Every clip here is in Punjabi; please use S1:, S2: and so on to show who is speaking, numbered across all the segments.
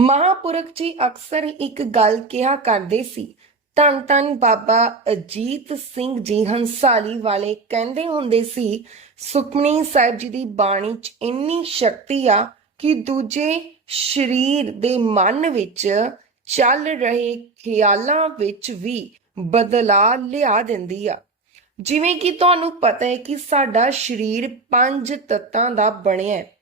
S1: ਮਹਾਪੁਰਖ ਜੀ ਅਕਸਰ ਇੱਕ ਗੱਲ ਕਿਹਾ ਕਰਦੇ ਸੀ, ਧੰਨ ਧੰਨ ਬਾਬਾ ਅਜੀਤ ਸਿੰਘ ਜੀ ਹੰਸਾਲੀ ਵਾਲੇ ਕਹਿੰਦੇ ਹੁੰਦੇ ਸੀ, ਸੁਖਮਨੀ ਸਾਹਿਬ ਜੀ ਦੀ ਬਾਣੀ 'ਚ ਇੰਨੀ ਸ਼ਕਤੀ ਆ ਕਿ ਦੂਜੇ ਸਰੀਰ ਦੇ ਮਨ ਵਿੱਚ ਚੱਲ ਰਹੇ ਖਿਆਲਾਂ ਵਿੱਚ ਵੀ ਬਦਲਾਅ ਲਿਆ ਦਿੰਦੀ ਆ। ਜਿਵੇਂ ਕਿ ਤੁਹਾਨੂੰ ਪਤਾ ਹੈ ਕਿ ਸਾਡਾ ਸਰੀਰ ਪੰਜ ਤੱਤਾਂ ਦਾ ਬਣਿਆ ਹੈ।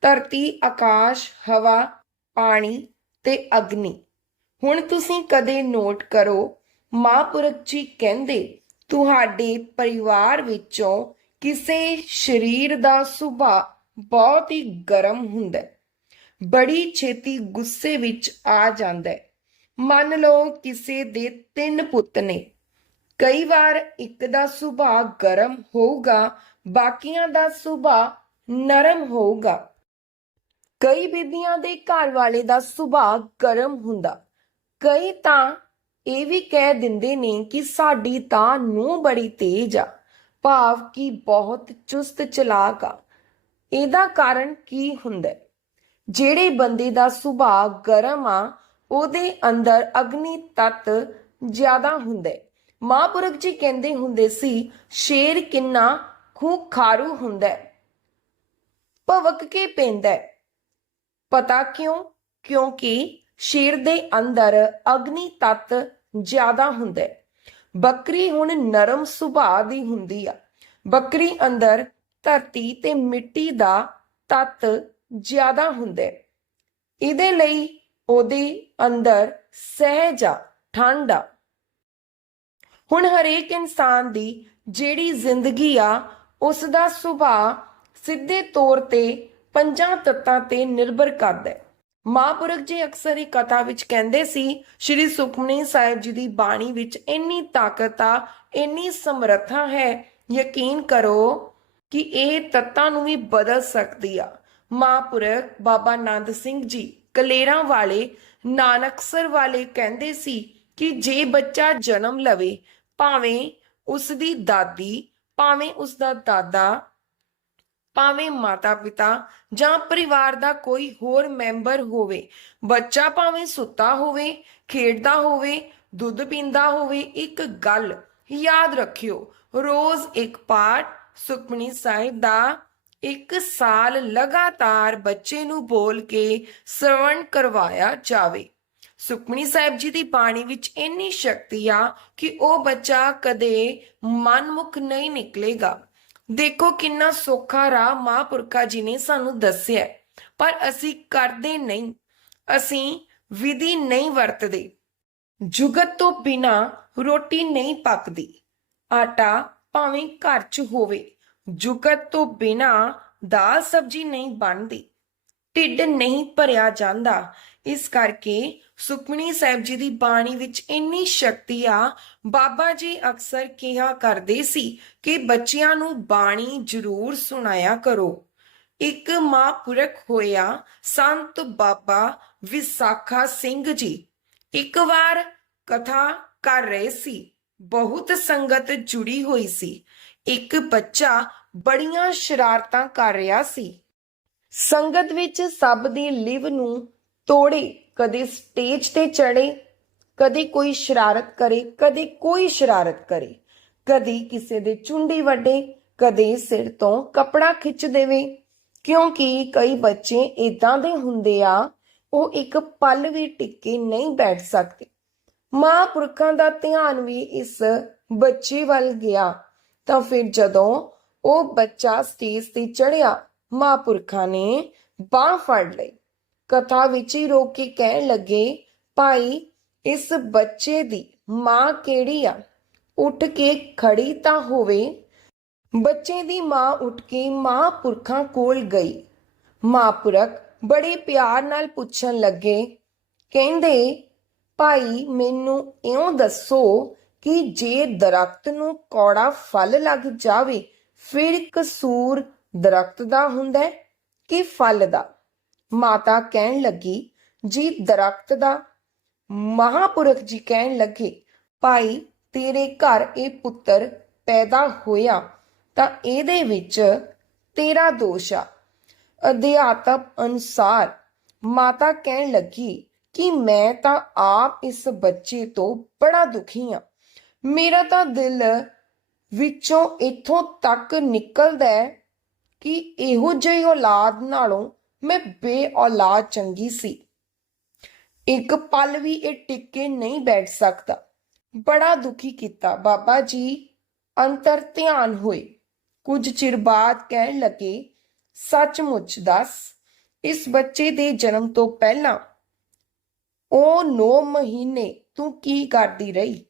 S1: ਧਰਤੀ, ਆਕਾਸ਼, ਹਵਾ ਪਾਣੀ ਤੇ ਅਗਨੀ। ਹੁਣ ਤੁਸੀਂ ਕਦੇ ਨੋਟ ਕਰੋ, ਮਹਾਂਪੁਰਖ ਜੀ ਕਹਿੰਦੇ, ਤੁਹਾਡੇ ਪਰਿਵਾਰ ਵਿੱਚੋਂ ਕਿਸੇ ਸਰੀਰ ਦਾ ਸੁਭਾਅ ਬਹੁਤ ਹੀ ਗਰਮ ਹੁੰਦਾ ਹੈ। ਬੜੀ ਛੇਤੀ ਗੁੱਸੇ ਵਿੱਚ ਆ ਜਾਂਦਾ ਹੈ। ਮੰਨ ਲਓ ਕਿਸੇ ਦੇ ਤਿੰਨ ਪੁੱਤ ਨੇ। ਕਈ ਵਾਰ ਇੱਕ ਦਾ ਸੁਭਾਅ ਗਰਮ ਹੋਊਗਾ, ਬਾਕੀਆਂ ਦਾ ਸੁਭਾਅ ਨਰਮ ਹੋਊਗਾ। ਕਈ ਬੀਬੀਆਂ ਦੇ ਘਰ ਵਾਲੇ ਦਾ ਸੁਭਾਅ ਗਰਮ ਹੁੰਦਾ। ਕਈ ਤਾਂ ਇਹ ਵੀ ਕਹਿ ਦਿੰਦੇ ਨੇ ਕਿ ਸਾਡੀ ਤਾਂ ਨੂੰ ਬੜੀ ਤੇਜ਼ ਆ, ਭਾਵ ਕਿ ਬਹੁਤ ਚੁਸਤ ਚਲਾਕ ਆ। ਇਹਦਾ ਕਾਰਨ ਕੀ ਹੁੰਦਾ ਜਿਹੜੇ ਬੰਦੇ ਦਾ ਸੁਭਾਅ ਗਰਮ ਆ, ਉਹਦੇ ਅੰਦਰ ਅਗਨੀ ਤੱਤ ਜ਼ਿਆਦਾ ਹੁੰਦਾ ਹੈ। ਮਹਾਂਪੁਰਖ ਜੀ ਕਹਿੰਦੇ ਹੁੰਦੇ ਸੀ, ਸ਼ੇਰ ਕਿੰਨਾ ਖੂਹ ਹੁੰਦਾ ਭਵਕ ਕੇ ਪੈਂਦਾ ਪਤਾ ਕਿਉਂ? ਕਿਉਂਕਿ ਸ਼ੇਰ ਦੇ ਅੰਦਰ ਅਗਨੀ ਤੱਤ ਜ਼ਿਆਦਾ ਹੁੰਦਾ। ਹੈ ਬੱਕਰੀ ਹੁਣ ਨਰਮ ਸੁਭਾਅ ਦੀ ਹੁੰਦੀ ਆ। ਬੱਕਰੀ ਅੰਦਰ ਧਰਤੀ ਤੇ ਮਿੱਟੀ ਦਾ ਤੱਤ ਜ਼ਿਆਦਾ ਹੁੰਦਾ। ਹੈ ਇਹਦੇ ਲਈ ਉਹਦੇ ਅੰਦਰ ਸਹਿਜ ਆ, ਠੰਡ ਆ। ਹੁਣ ਹਰੇਕ ਇਨਸਾਨ ਦੀ ਜਿਹੜੀ ਜ਼ਿੰਦਗੀ ਆ ਉਸ ਦਾ ਸੁਭਾਅ ਸਿੱਧੇ ਤੌਰ ਤੇ ਪੰਜਾਂ ਤੱਤਾਂ ਤੇ ਨਿਰਭਰ ਕਰਦਾ ਹੈ। ਮਹਾਂਪੁਰਖ ਜੀ ਅਕਸਰ ਹੀ ਕਥਾ ਵਿੱਚ ਕਹਿੰਦੇ ਸੀ, ਸ਼੍ਰੀ ਸੁਖਮਨੀ ਸਾਹਿਬ ਜੀ ਦੀ ਬਾਣੀ ਵਿੱਚ ਇੰਨੀ ਤਾਕਤ ਆ, ਇੰਨੀ ਸਮਰੱਥਾ ਹੈ, ਯਕੀਨ ਕਰੋ ਕਿ ਇਹ ਤੱਤਾਂ ਨੂੰ ਵੀ ਬਦਲ ਸਕਦੀ ਆ। ਮਹਾਂਪੁਰਖ ਬਾਬਾ ਨੰਦ ਸਿੰਘ ਜੀ ਕਲੇਰਾਂ ਵਾਲੇ, ਨਾਨਕਸਰ ਵਾਲੇ ਕਹਿੰਦੇ ਸੀ ਕਿ ਜੇ ਬੱਚਾ ਜਨਮ ਲਵੇ, ਭਾਵੇਂ ਉਸ ਦੀ ਦਾਦੀ, ਭਾਵੇਂ ਉਸ ਦਾ ਦਾਦਾ ਭਾਵੇਂ ਮਾਤਾ ਪਿਤਾ ਜਾਂ ਪਰਿਵਾਰ ਦਾ ਕੋਈ ਹੋਰ ਮੈਂਬਰ ਹੋਵੇ, ਬੱਚਾ ਭਾਵੇਂ ਸੁੱਤਾ ਹੋਵੇ, ਖੇਡਦਾ ਹੋਵੇ, ਦੁੱਧ ਪੀਂਦਾ ਹੋਵੇ, ਇੱਕ ਗੱਲ ਯਾਦ ਰੱਖਿਓ, ਰੋਜ਼ ਇੱਕ ਪਾਠ ਸੁਖਮਨੀ ਸਾਹਿਬ ਦਾ ਇੱਕ ਸਾਲ ਲਗਾਤਾਰ ਬੱਚੇ ਨੂੰ ਬੋਲ ਕੇ ਸ਼ਰਵਣ ਕਰਵਾਇਆ ਜਾਵੇ। ਸੁਖਮਨੀ ਸਾਹਿਬ ਜੀ ਦੀ ਬਾਣੀ ਵਿੱਚ ਇੰਨੀ ਸ਼ਕਤੀ ਆ ਕਿ ਉਹ ਬੱਚਾ ਕਦੇ ਮਨਮੁਖ ਨਹੀਂ ਨਿਕਲੇਗਾ। ਦੇਖੋ ਕਿੰਨਾ ਸੌਖਾ ਰਾਹ ਮਹਾਂਪੁਰਖਾ ਜੀ ਨੇ ਸਾਨੂੰ ਦੱਸਿਆ ਪਰ ਅਸੀਂ ਕਰਦੇ ਨਹੀਂ। ਅਸੀਂ ਵਿਧੀ ਨਹੀਂ ਵਰਤਦੇ। ਜੁਗਤ ਤੋਂ ਬਿਨਾ ਰੋਟੀ ਨਹੀਂ ਪੱਕਦੀ। ਆਟਾ ਭਾਵੇਂ ਘਰ 'ਚ ਹੋਵੇ। ਜੁਗਤ ਤੋਂ ਬਿਨਾ ਦਾਲ ਸਬਜ਼ੀ ਨਹੀਂ ਬਣਦੀ। ਢਿੱਡ ਨਹੀਂ ਭਰਿਆ ਜਾਂਦਾ। ਇਸ ਕਰਕੇ ਸੁਖਮਣੀ ਸਾਹਿਬ ਜੀ ਦੀ ਬਾਣੀ ਵਿੱਚ ਇੰਨੀ ਸ਼ਕਤੀ ਆ, ਬਾਬਾ ਜੀ ਅਕਸਰ ਕਿਹਾ ਕਰਦੇ ਸੀ ਕਿ ਬੱਚਿਆਂ ਨੂੰ ਬਾਣੀ ਜ਼ਰੂਰ ਸੁਣਾਇਆ ਕਰੋ। ਇੱਕ ਮਹਾਂਪੁਰਖ ਹੋਇਆ ਸੰਤ ਬਾਬਾ ਵਿਸਾਖਾ ਸਿੰਘ ਜੀ। ਇੱਕ ਵਾਰ ਕਥਾ ਕਰ ਰਹੇ ਸੀ, ਬਹੁਤ ਸੰਗਤ ਜੁੜੀ ਹੋਈ ਸੀ। ਇੱਕ ਬੱਚਾ ਬੜੀਆਂ ਸ਼ਰਾਰਤਾਂ ਕਰ ਰਿਹਾ ਸੀ। ਸੰਗਤ ਵਿੱਚ ਸਭ ਦੀ ਲਿਵ ਨੂੰ ਤੋੜੇ, ਕਦੇ ਸਟੇਜ ਤੇ ਚੜੇ, ਕਦੇ ਕੋਈ ਸ਼ਰਾਰਤ ਕਰੇ, ਕਦੇ ਕੋਈ ਸ਼ਰਾਰਤ ਕਰੇ, ਕਦੇ ਕਿਸੇ ਦੇ ਚੁੰਡੀ ਵੱਡੇ, ਕਦੇ ਸਿਰ ਤੋਂ ਕਪੜਾ ਖਿੱਚ ਦੇਵੇ। ਕਿਉਂਕਿ ਕਈ ਬੱਚੇ ਇਦਾਂ ਦੇ ਹੁੰਦੇ ਆ, ਉਹ ਇੱਕ ਪਲ ਵੀ ਟਿੱਕੇ ਨਹੀਂ ਬੈਠ ਸਕਦੇ। ਮਹਾਂਪੁਰਖਾਂ ਦਾ ਧਿਆਨ ਵੀ ਇਸ ਬੱਚੇ ਵੱਲ ਗਿਆ, ਤਾਂ ਫਿਰ ਜਦੋਂ ਉਹ ਬੱਚਾ ਸਟੇਜ ਤੇ ਚੜਿਆ, ਮਹਾਂਪੁਰਖਾਂ ਨੇ ਬਾਹ ਫੜ ਲਈ ਕਥਾ ਵਿੱਚ ਹੀ ਰੋਕ ਕੇ ਕਹਿਣ ਲੱਗੇ, ਭਾਈ, ਇਸ ਬੱਚੇ ਦੀ ਮਾਂ ਕਿਹੜੀ ਆ? ਉੱਠ ਕੇ ਖੜੀ ਤਾਂ ਹੋਵੇ। ਬੱਚੇ ਦੀ ਮਾਂ ਉੱਠ ਕੇ ਮਾਂ ਪੁਰਖਾਂ ਕੋਲ ਗਈ। ਮਾਂ ਪੁਰਖ ਬੜੇ ਪਿਆਰ ਨਾਲ ਪੁੱਛਣ ਲੱਗੇ, ਕਹਿੰਦੇ, ਭਾਈ, ਮੈਨੂੰ ਇਉਂ ਦੱਸੋ ਕਿ ਜੇ ਦਰਖਤ ਨੂੰ ਕੌੜਾ ਫਲ ਲੱਗ ਜਾਵੇ, ਫਿਰ ਕਸੂਰ ਦਰਖਤ ਦਾ ਹੁੰਦਾ ਕਿ ਫਲ ਦਾ? ਮਾਤਾ ਕਹਿਣ ਲੱਗੀ, ਜੀ, ਦਰਖਤ ਦਾ ਮਹਾਪੁਰਖ ਜੀ ਕਹਿਣ ਲੱਗੇ, ਭਾਈ, ਤੇਰੇ ਘਰ ਇਹ ਪੁੱਤਰ ਪੈਦਾ ਹੋਇਆ ਤਾਂ ਇਹਦੇ ਵਿੱਚ ਤੇਰਾ ਦੋਸ਼ ਆ। ਅਧਿਆਤਮ ਅਨੁਸਾਰ ਮਾਤਾ ਕਹਿਣ ਲੱਗੀ, ਕਿ ਮੈਂ ਤਾਂ ਆਪ ਇਸ ਬੱਚੇ ਤੋਂ ਬੜਾ ਦੁਖੀ ਆ। ਮੇਰਾ ਤਾਂ ਦਿਲ ਵਿੱਚੋਂ ਇਥੋਂ ਤੱਕ ਨਿਕਲਦਾ ਹੈ ਕਿ ਇਹੋ ਜਿਹੀ ਔਲਾਦ ਨਾਲੋਂ ਮੈਂ ਬੇ ਔਲਾਦ ਚੰਗੀ ਸੀ। ਇੱਕ ਪਲ ਵੀ ਇਹ ਟਿੱਕੇ ਨਹੀਂ ਬੈਠ ਸਕਦਾ। ਬੜਾ ਦੁਖੀ ਕੀਤਾ। ਬਾਬਾ ਜੀ, ਅੰਤਰ ਧਿਆਨ ਹੋਏ। ਕੁਝ ਚਿਰ ਬਾਅਦ ਕਹਿਣ ਲੱਗੇ, ਸੱਚਮੁੱਚ ਦੱਸ, ਇਸ ਬੱਚੇ ਦੇ ਜਨਮ ਤੋਂ ਪਹਿਲਾਂ ਉਹ 9 ਮਹੀਨੇ ਤੂੰ ਕੀ ਕਰਦੀ ਰਹੀ?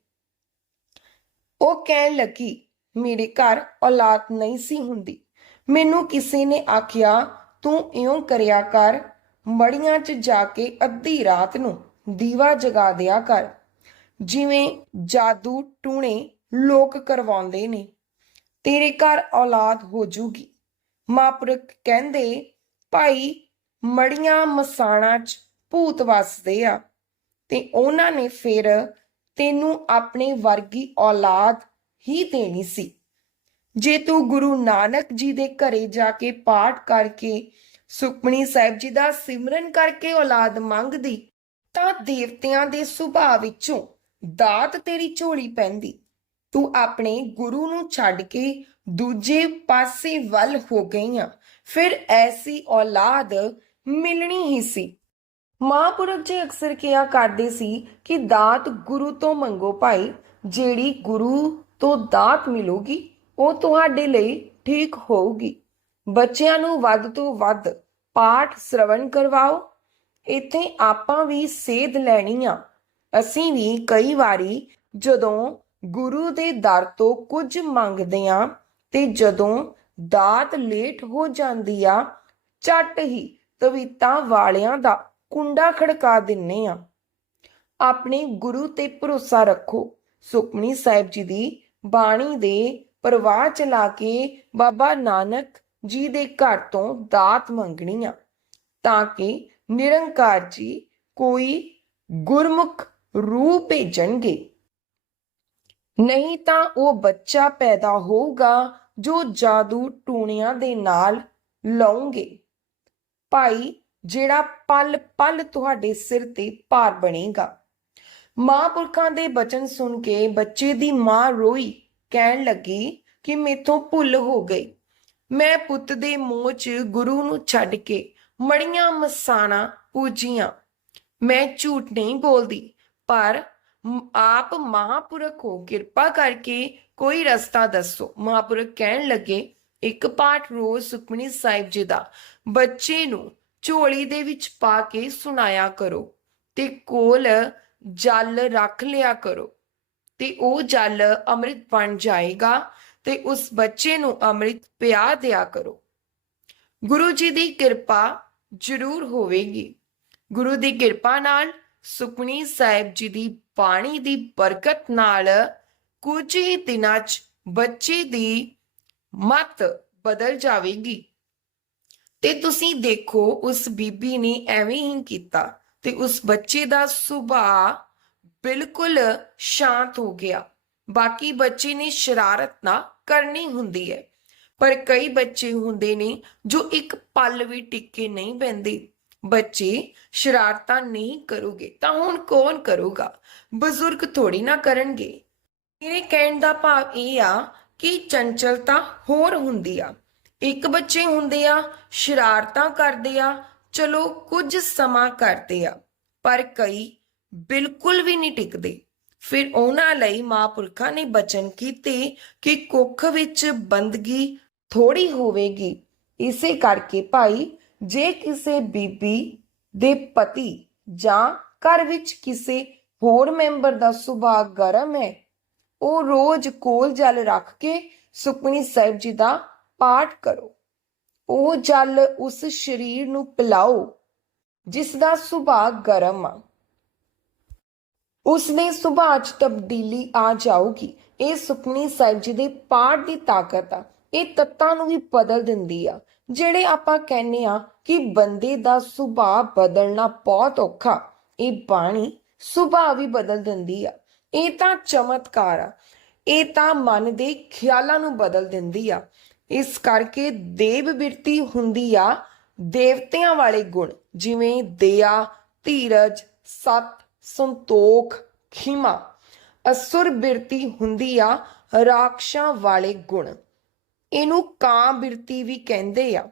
S1: ਉਹ ਕਹਿਣ ਲੱਗੀ, ਮੇਰੇ ਘਰ ਔਲਾਦ ਨਹੀਂ ਸੀ ਹੁੰਦੀ। ਮੈਨੂੰ ਕਿਸੇ ਨੇ ਆਖਿਆ ਤੂੰ ਇਉਂ ਕਰਿਆ ਕਰ, ਮੜੀਆਂ 'ਚ ਜਾ ਕੇ ਅੱਧੀ ਰਾਤ ਨੂੰ ਦੀਵਾ ਜਗਾ ਦਿਆ ਕਰ। ਜਿਵੇਂ ਜਾਦੂ ਟੂਣੇ ਲੋਕ ਕਰਵਾਉਂਦੇ ਨੇ। ਤੇਰੇ ਘਰ ਔਲਾਦ ਹੋ ਜੂਗੀ। ਮਾਪਰਕ ਕਹਿੰਦੇ, ਭਾਈ, ਮੜੀਆਂ ਮਸਾਣਾ 'ਚ ਭੂਤ ਵਸਦੇ ਆ। ਤੇ ਉਹਨਾਂ ਨੇ ਫਿਰ ਤੈਨੂੰ ਆਪਣੇ ਵਰਗੀ ਔਲਾਦ ਹੀ ਦੇਣੀ ਸੀ। ਜੇ ਤੂੰ ਗੁਰੂ ਨਾਨਕ ਜੀ ਦੇ ਘਰੇ ਜਾ ਕੇ ਪਾਠ ਕਰਕੇ ਸੁਖਮਣੀ ਸਾਹਿਬ ਜੀ ਦਾ ਸਿਮਰਨ ਕਰਕੇ ਔਲਾਦ ਮੰਗਦੀ, ਤਾਂ ਦੇਵਤਿਆਂ ਦੇ ਸੁਭਾਅ ਵਿੱਚੋਂ ਦਾਤ ਤੇਰੀ ਝੋਲੀ ਪੈਂਦੀ। ਤੂੰ ਆਪਣੇ ਗੁਰੂ ਨੂੰ ਛੱਡ ਕੇ ਦੂਜੇ ਪਾਸੇ ਵੱਲ ਹੋ ਗਈਆਂ। ਫਿਰ ਐਸੀ ਔਲਾਦ ਮਿਲਣੀ ਹੀ ਸੀ। ਮਹਾਂਪੁਰਖ ਜੀ ਅਕਸਰ ਕਿਹਾ ਕਰਦੇ ਸੀ ਕਿ ਦਾਤ ਗੁਰੂ ਤੋਂ ਮੰਗੋ ਭਾਈ, ਜਿਹੜੀ ਗੁਰੂ ਤੋਂ ਦਾਤ ਮਿਲੂਗੀ ਉਹ ਤੁਹਾਡੇ ਲਈ ਠੀਕ ਹੋਊਗੀ। ਬੱਚਿਆਂ ਨੂੰ ਵੱਧ ਤੋਂ ਵੱਧ ਪਾਠ ਸ਼ਰਵਣ ਕਰਵਾਓ। ਇੱਥੇ ਆਪਾਂ ਵੀ ਸੇਧ ਲੈਣੀ ਆ। ਅਸੀਂ ਵੀ ਕਈ ਵਾਰੀ ਜਦੋਂ ਗੁਰੂ ਦੇ ਦਰ ਤੋਂ ਕੁਝ ਮੰਗਦੇ ਆ ਤੇ ਜਦੋਂ ਦਾਤ ਲੇਟ ਹੋ ਜਾਂਦੀ ਆ, ਝੱਟ ਹੀ ਤਵੀਤਾਂ ਵਾਲਿਆਂ ਦਾ ਕੁੰਡਾ ਖੜਕਾ ਦਿੰਨੇ ਆ। ਆਪਣੇ ਗੁਰੂ ਤੇ ਭਰੋਸਾ ਰੱਖੋ। ਸੁਖਮਨੀ ਸਾਹਿਬ ਜੀ ਦੀ ਬਾਣੀ ਦੇ ਪਰਵਾਹ ਚਲਾ ਕੇ ਬਾਬਾ ਨਾਨਕ ਜੀ ਦੇ ਘਰ ਤੋਂ ਦਾਤ ਮੰਗਣੀ ਆ ਤਾਂ ਕਿ ਨਿਰੰਕਾਰ ਜੀ ਕੋਈ ਗੁਰਮੁਖ ਰੂਪ ਭੇਜਣਗੇ। ਨਹੀਂ ਤਾਂ ਉਹ ਬੱਚਾ ਪੈਦਾ ਹੋਊਗਾ ਜੋ ਜਾਦੂ ਟੂਣਿਆਂ ਦੇ ਨਾਲ ਲਾਉਂਗੇ ਭਾਈ, ਜਿਹੜਾ ਪਲ ਪਲ ਤੁਹਾਡੇ ਸਿਰ ਤੇ ਭਾਰ ਬਣੇਗਾ। ਮਹਾਂਪੁਰਖਾਂ ਦੇ ਬਚਨ ਸੁਣ ਕੇ ਬੱਚੇ ਦੀ ਮਾਂ ਰੋਈ। ਕਹਿਣ ਲੱਗੀ ਕਿ ਮੇਥੋਂ ਭੁੱਲ ਹੋ ਗਈ। ਮੈਂ ਪੁੱਤ ਦੇ ਮੋਹ 'ਚ ਗੁਰੂ ਨੂੰ ਛੱਡ ਕੇ ਮੜੀਆਂ ਮਸਾਣਾ ਪੂਜੀਆਂ। ਮੈਂ ਝੂਠ ਨਹੀਂ ਬੋਲਦੀ, ਪਰ ਆਪ ਮਹਾਂਪੁਰਖ ਹੋ, ਕਿਰਪਾ ਕਰਕੇ ਕੋਈ ਰਸਤਾ ਦੱਸੋ। ਮਹਾਂਪੁਰਖ ਕਹਿਣ ਲੱਗੇ, ਇੱਕ ਪਾਠ ਰੋਜ਼ ਸੁਖਮਨੀ ਸਾਹਿਬ ਜੀ ਦਾ। ਬੱਚੇ ਨੂੰ ਝੋਲੀ ਦੇ ਵਿੱਚ ਪਾ ਕੇ ਸੁਣਾਇਆ ਕਰੋ ਤੇ ਕੋਲ ਜਲ ਰੱਖ ਲਿਆ ਕਰੋ। ਤੇ ਉਹ ਜਲ ਅੰਮ੍ਰਿਤ ਬਣ ਜਾਏਗਾ ਤੇ ਉਸ ਬੱਚੇ ਨੂੰ ਅੰਮ੍ਰਿਤ ਪਿਆ ਦਿਆ ਕਰੋ। ਗੁਰੂ ਜੀ ਦੀ ਕਿਰਪਾ ਜ਼ਰੂਰ ਹੋਵੇਗੀ। ਗੁਰੂ ਦੀ ਕਿਰਪਾ ਨਾਲ ਸੁਖਮਨੀ ਸਾਹਿਬ ਜੀ ਦੀ ਬਾਣੀ ਦੀ ਬਰਕਤ ਨਾਲ ਕੁਝ ਹੀ ਦਿਨਾਂ 'ਚ ਬੱਚੇ ਦੀ ਮਤ ਬਦਲ ਜਾਵੇਗੀ। ਤੇ ਤੁਸੀਂ ਦੇਖੋ ਉਸ ਬੀਬੀ ਨੇ ਐਵੇਂ ਹੀ ਕੀਤਾ ਤੇ ਉਸ ਬੱਚੇ ਦਾ ਸੁਭਾਅ ਬਿਲਕੁਲ ਸ਼ਾਂਤ ਹੋ ਗਿਆ। ਬਾਕੀ ਬੱਚੇ ਨੇ ਸ਼ਰਾਰਤ ਨਾ ਕਰਨੀ ਹੁੰਦੀ ਹੈ, ਪਰ ਕਈ ਬੱਚੇ ਹੁੰਦੇ ਨੇ ਜੋ ਇੱਕ ਪਲ ਵੀ ਟਿੱਕੇ ਨਹੀਂ ਬੈੰਦੇ ਬੱਚੇ ਸ਼ਰਾਰਤਾਂ ਨਹੀਂ ਕਰੋਗੇ ਤਾਂ ਹੁਣ ਕੌਣ ਕਰੂਗਾ? ਬਜ਼ੁਰਗ ਥੋੜੀ ਨਾ ਕਰਨਗੇ। ਮੇਰੇ ਕਹਿਣ ਦਾ ਭਾਵ ਇਹ ਆ ਕਿ ਚੰਚਲਤਾ ਹੋਰ ਹੁੰਦੀ ਆ। ਇੱਕ ਬੱਚੇ ਹੁੰਦੇ ਆ, ਸ਼ਰਾਰਤਾਂ ਕਰਦੇ ਆ, ਚਲੋ ਕੁਝ ਸਮਾਂ ਕਰਦੇ ਆ, ਪਰ ਕਈ ਬਿਲਕੁਲ ਵੀ ਨਹੀਂ ਟਿਕਦੇ। ਫਿਰ ਉਹਨਾਂ ਲਈ ਮਹਾਂਪੁਰਖਾਂ ਨੇ ਬਚਨ ਕੀਤੇ ਕਿ ਕੁੱਖ ਵਿੱਚ ਬੰਦਗੀ ਥੋੜੀ ਹੋਵੇਗੀ। ਇਸੇ ਕਰਕੇ ਭਾਈ, ਜੇ ਕਿਸੇ ਬੀਬੀ ਦੇ ਪਤੀ ਜਾਂ ਘਰ ਵਿੱਚ ਕਿਸੇ ਹੋਰ ਮੈਂਬਰ ਦਾ ਸੁਭਾਅ ਗਰਮ ਹੈ, ਉਹ ਰੋਜ਼ ਕੋਲ ਜਲ ਰੱਖ ਕੇ ਸੁਖਮਨੀ ਸਾਹਿਬ ਜੀ ਦਾ ਪਾਠ ਕਰੋ। ਉਹ ਜਲ ਉਸ ਸਰੀਰ ਨੂੰ ਪਿਲਾਓ, ਜਿਸ ਦਾ ਸੁਭਾਅ ਗਰਮ ਆ। ਉਸ ਦੇ ਸੁਭਾਅ 'ਚ ਤਬਦੀਲੀ ਆ ਜਾਊਗੀ। ਇਹ ਸੁਖਮਨੀ ਸਾਹਿਬ ਜੀ ਦੇ ਪਾਠ ਦੀ ਤਾਕਤ ਆ। ਇਹ ਤੱਤਾਂ ਨੂੰ ਵੀ ਬਦਲ ਦਿੰਦੀ ਆ। ਜਿਹੜੇ ਆਪਾਂ ਕਹਿੰਨੇ ਆ ਕਿ ਬੰਦੇ ਦਾ ਸੁਭਾਅ ਬਦਲਣਾ ਬਹੁਤ ਔਖਾ, ਇਹ ਬਾਣੀ ਸੁਭਾਅ ਵੀ ਬਦਲ ਦਿੰਦੀ ਆ। ਇਹ ਤਾਂ ਚਮਤਕਾਰ ਆ। ਇਹ ਤਾਂ ਮਨ ਦੇ ਖਿਆਲਾਂ ਨੂੰ ਬਦਲ ਦਿੰਦੀ ਆ। ਇਸ ਕਰਕੇ ਦੇਵ ਬਿਰਤੀ ਹੁੰਦੀ ਆ ਦੇਵਤਿਆਂ ਵਾਲੇ ਗੁਣ, ਜਿਵੇਂ ਦਇਆ, ਧੀਰਜ, ਸਤ ਸੰਤੋਖ ਖਿਮਾ। ਅਸੁਰ ਬਿਰਤੀ ਹੁੰਦੀ ਆ ਰਾਖਸ਼ਾਂ ਵਾਲੇ ਗੁਣ। ਇਹਨੂੰ ਕਾਂ ਬਿਰਤੀ ਵੀ ਕਹਿੰਦੇ ਆ।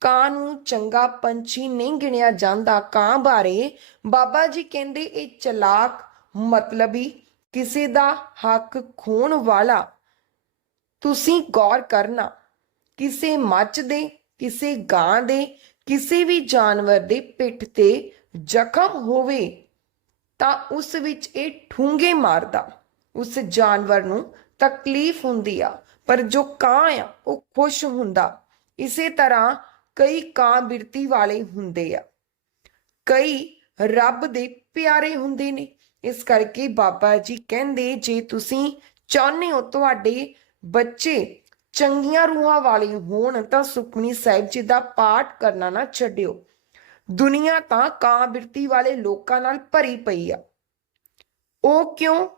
S1: ਕਾਂ ਨੂੰ ਚੰਗਾ ਪੰਛੀ ਨਹੀਂ ਗਿਣਿਆ ਜਾਂਦਾ ਕਾਂ ਬਾਰੇ। ਬਾਬਾ ਜੀ ਕਹਿੰਦੇ ਇਹ ਚਲਾਕ ਮਤਲਬੀ ਕਿਸੇ ਦਾ ਹੱਕ ਖੋਣ ਵਾਲਾ। ਤੁਸੀਂ ਗੌਰ ਕਰਨਾ, ਕਿਸੇ ਮੱਝ ਦੇ, ਕਿਸੇ ਗਾਂ ਦੇ, ਕਿਸੇ ਵੀ ਜਾਨਵਰ ਦੇ ਪਿੱਠ ਤੇ ਜ਼ਖਮ ਹੋਵੇ ਤਾਂ ਉਸ ਵਿੱਚ ਇਹ ਠੂੰਗੇ ਮਾਰਦਾ। ਉਸ ਜਾਨਵਰ ਨੂੰ ਤਕਲੀਫ ਹੁੰਦੀ ਆ, ਪਰ ਜੋ ਕਾਂ ਆ, ਉਹ ਖੁਸ਼ ਹੁੰਦਾ। ਇਸੇ ਤਰ੍ਹਾਂ ਕਈ ਕਾਂ ਬਿਰਤੀ ਵਾਲੇ ਹੁੰਦੇ ਆ। ਕਈ ਰੱਬ ਦੇ ਪਿਆਰੇ ਹੁੰਦੇ ਨੇ। ਇਸ ਕਰਕੇ ਬਾਬਾ ਜੀ ਕਹਿੰਦੇ, ਜੇ ਤੁਸੀਂ ਚਾਹੁੰਦੇ ਹੋ ਤੁਹਾਡੇ ਬੱਚੇ ਚੰਗੀਆਂ ਰੂਹਾਂ ਵਾਲੇ ਹੋਣ, ਤਾਂ ਸੁਖਮਨੀ ਸਾਹਿਬ ਜੀ ਦਾ ਪਾਠ ਕਰਨਾ ਨਾ ਛੱਡਿਓ। ਦੁਨੀਆ ਤਾਂ ਕਾਂ ਬਿਰਤੀ ਵਾਲੇ ਲੋਕਾਂ ਨਾਲ ਭਰੀ ਪਈ ਆ। ਉਹ ਕਿਉਂ?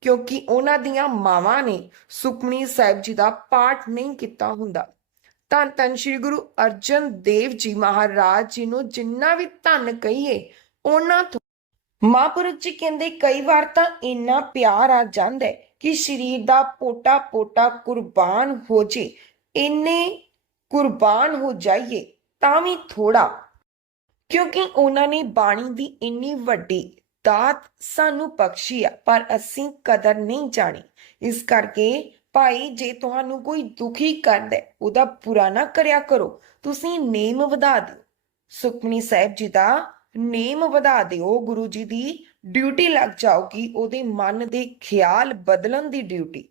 S1: ਕਿਉਂਕਿ ਉਹਨਾਂ ਦੀਆਂ ਮਾਵਾਂ ਨੇ ਸੁਖਮਨੀ ਸਾਹਿਬ ਜੀ ਦਾ ਪਾਠ ਨਹੀਂ ਕੀਤਾ ਹੁੰਦਾ। ਧੰਨ ਧੰਨ ਸ੍ਰੀ ਗੁਰੂ ਅਰਜਨ ਦੇਵ ਜੀ ਮਹਾਰਾਜ ਜੀ ਨੂੰ ਜਿੰਨਾ ਵੀ ਧੰਨ ਕਹੀਏ, ਉਹਨਾਂ ਤੋਂ ਮਹਾਂਪੁਰਖ ਜੀ ਕਹਿੰਦੇ ਕਈ ਵਾਰ ਤਾਂ ਇੰਨਾ ਪਿਆਰ ਆ ਜਾਂਦਾ ਹੈ ਕਿ ਸਰੀਰ ਦਾ ਪੋਟਾ ਪੋਟਾ ਕੁਰਬਾਨ ਹੋ ਜੇ, ਇੰਨੇ ਕੁਰਬਾਨ ਹੋ ਜਾਈਏ ਤਾਂ ਵੀ ਥੋੜਾ ਕਿਉਂਕਿ ਉਹਨਾਂ ਨੇ ਬਾਣੀ ਦੀ ਇੰਨੀ ਵੱਡੀ ਦਾਤ ਸਾਨੂੰ ਬਖਸ਼ੀ ਆ, ਪਰ ਅਸੀਂ ਕਦਰ ਨਹੀਂ ਜਾਣੀ। ਇਸ ਕਰਕੇ ਭਾਈ, ਜੇ ਤੁਹਾਨੂੰ ਕੋਈ ਦੁਖੀ ਕਰਦਾ ਉਹਦਾ ਬੁਰਾ ਨਾ ਕਰਿਆ ਕਰੋ। ਤੁਸੀਂ ਨੇਮ ਵਧਾ ਦਿਓ। ਸੁਖਮਨੀ ਸਾਹਿਬ ਜੀ ਦਾ ਨੇਮ ਵਧਾ ਦਿਓ। ਗੁਰੂ ਜੀ ਦੀ ਡਿਊਟੀ ਲੱਗ ਜਾਊਗੀ। ਉਹਦੇ ਮਨ ਦੇ ਖਿਆਲ ਬਦਲਣ ਦੀ ਡਿਊਟੀ।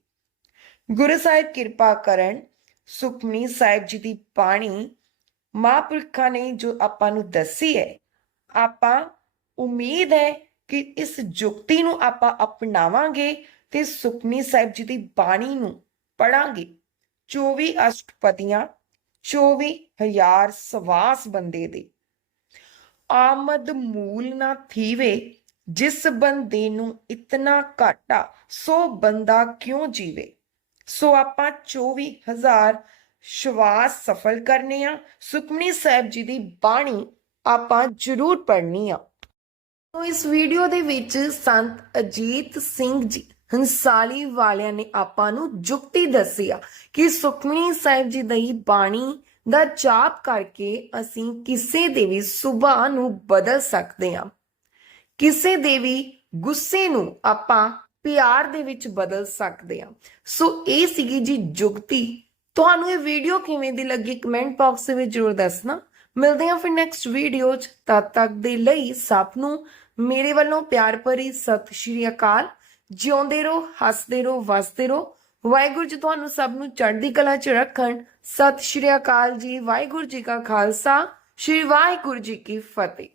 S1: ਗੁਰੂ ਸਾਹਿਬ ਕਿਰਪਾ ਕਰਨ, ਸੁਖਮਨੀ ਸਾਹਿਬ ਜੀ ਦੀ ਬਾਣੀ ਮਹਾਂਪੁਰਖਾਂ ਨੇ ਜੋ ਆਪਾਂ ਨੂੰ ਦੱਸੀ ਹੈ, ਆਪਾਂ ਉਮੀਦ ਹੈ ਕਿ ਇਸ ਜੁਗਤੀ ਨੂੰ ਆਪਾਂ ਅਪਣਾਵਾਂਗੇ ਤੇ ਸੁਖਮਨੀ ਸਾਹਿਬ ਜੀ ਦੀ ਬਾਣੀ ਨੂੰ ਪੜਾਂਗੇ 24 ਅਸ਼ਟਪਦੀਆਂ 24000 ਸਵਾਸ ਬੰਦੇ ਦੇ। ਆਮਦ ਮੂਲ ਨਾ ਥੀਵੇ, ਜਿਸ ਬੰਦੇ ਨੂੰ ਇਤਨਾ ਘਾਟਾ, ਸੋ ਬੰਦਾ ਕਿਉਂ ਜੀਵੇ? ਸੋ ਆਪਾਂ 24000 ਸ਼ਵਾਸ ਸਫਲ ਕਰਨੇ ਆ। ਸੁਖਮਨੀ ਸਾਹਿਬ ਜੀ ਦੀ ਬਾਣੀ ਆਪਾਂ ਜ਼ਰੂਰ ਪੜ੍ਹਨੀ ਆ। ਤੋ ਇਸ ਵੀਡੀਓ ਦੇ ਵਿੱਚ ਸੰਤ ਅਜੀਤ ਸਿੰਘ ਜੀ, ਹੰਸਾਲੀ ਵਾਲਿਆਂ ਨੇ ਆਪਾਂ ਨੂੰ ਜੁਗਤੀ ਦੱਸੀ ਆ ਕਿ ਸੁਖਮਨੀ ਸਾਹਿਬ ਜੀ ਦੀ ਬਾਣੀ ਦਾ ਜਾਪ ਕਰਕੇ ਅਸੀਂ ਕਿਸੇ ਦੇ ਵੀ ਸੁਭਾਅ ਨੂੰ ਬਦਲ ਸਕਦੇ ਹਾਂ ਕਿਸੇ ਦੇ ਵੀ ਗੁੱਸੇ ਨੂੰ ਆਪਾਂ ਪਿਆਰ ਦੇ ਵਿੱਚ ਬਦਲ ਸਕਦੇ ਹਾਂ ਸੋ ਇਹ ਸੀਗੀ ਜੀ ਜੁਗਤੀ ਤੁਹਾਨੂੰ ਇਹ ਵੀਡੀਓ ਕਿਵੇਂ ਦੀ ਲੱਗੀ ਕਮੈਂਟ ਬਾਕਸ ਵਿੱਚ ਜ਼ਰੂਰ ਦੱਸਣਾ। ਮਿਲਦੇ ਹਾਂ ਫਿਰ ਨੈਕਸਟ ਵੀਡੀਓ 'ਚ। ਤਦ ਤੱਕ ਦੇ ਲਈ ਸਭ ਨੂੰ ਮੇਰੇ ਵੱਲੋਂ ਪਿਆਰ ਭਰੀ ਸਤਿ ਸ਼੍ਰੀ ਅਕਾਲ। ਜਿਉਂਦੇ ਰਹੋ, ਹੱਸਦੇ ਰਹੋ, ਵਸਦੇ ਰਹੋ। ਵਾਹਿਗੁਰੂ ਜੀ ਤੁਹਾਨੂੰ ਸਭ ਨੂੰ ਚੜ੍ਹਦੀ ਕਲਾ 'ਚ ਰੱਖਣ। ਸਤਿ ਸ਼੍ਰੀ ਅਕਾਲ ਜੀ, ਵਾਹਿਗੁਰੂ ਜੀ ਕਾ ਖਾਲਸਾ, ਸ਼੍ਰੀ ਵਾਹਿਗੁਰੂ ਜੀ ਕੀ ਫਤਿਹ।